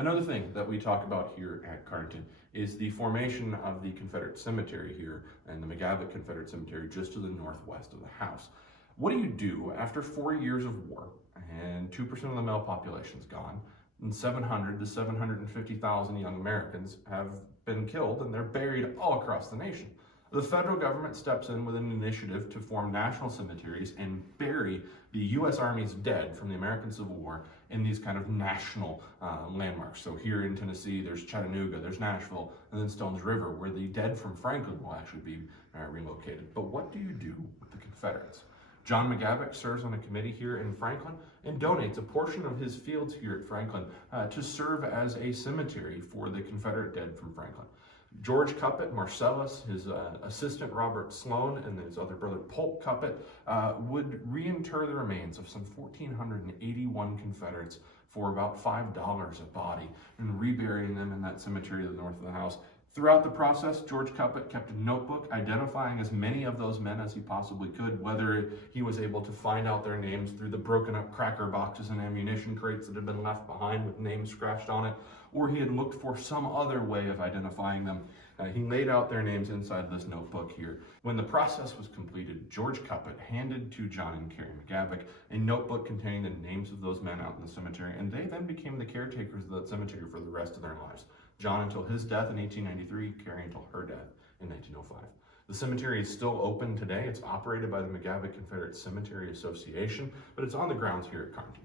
Another thing that we talk about here at Carnton is the formation of the Confederate Cemetery here and the McGavock Confederate Cemetery just to the northwest of the house. What do you do after 4 years of war and 2% of the male population is gone and 700 to 750,000 young Americans have been killed and they're buried all across the nation? The federal government steps in with an initiative to form national cemeteries and bury the U.S. Army's dead from the American Civil War in these kind of national landmarks. So here in Tennessee, there's Chattanooga, there's Nashville, and then Stones River, where the dead from Franklin will actually be relocated. But what do you do with the Confederates? John McGavock serves on a committee here in Franklin and donates a portion of his fields here at Franklin to serve as a cemetery for the Confederate dead from Franklin. George Cuppet, Marcellus, his assistant Robert Sloan, and his other brother Polk Cuppet would reinter the remains of some 1,481 Confederates for about $5 a body and reburying them in that cemetery to the north of the house. Throughout the process, George Cuppet kept a notebook identifying as many of those men as he possibly could, whether he was able to find out their names through the broken up cracker boxes and ammunition crates that had been left behind with names scratched on it, or he had looked for some other way of identifying them. He laid out their names inside this notebook here. When the process was completed, George Cuppet handed to John and Carrie McGavock a notebook containing the names of those men out in the cemetery, and they then became the caretakers of that cemetery for the rest of their lives. John until his death in 1893, Carrie until her death in 1905. The cemetery is still open today. It's operated by the McGavock Confederate Cemetery Association, but it's on the grounds here at Carnton.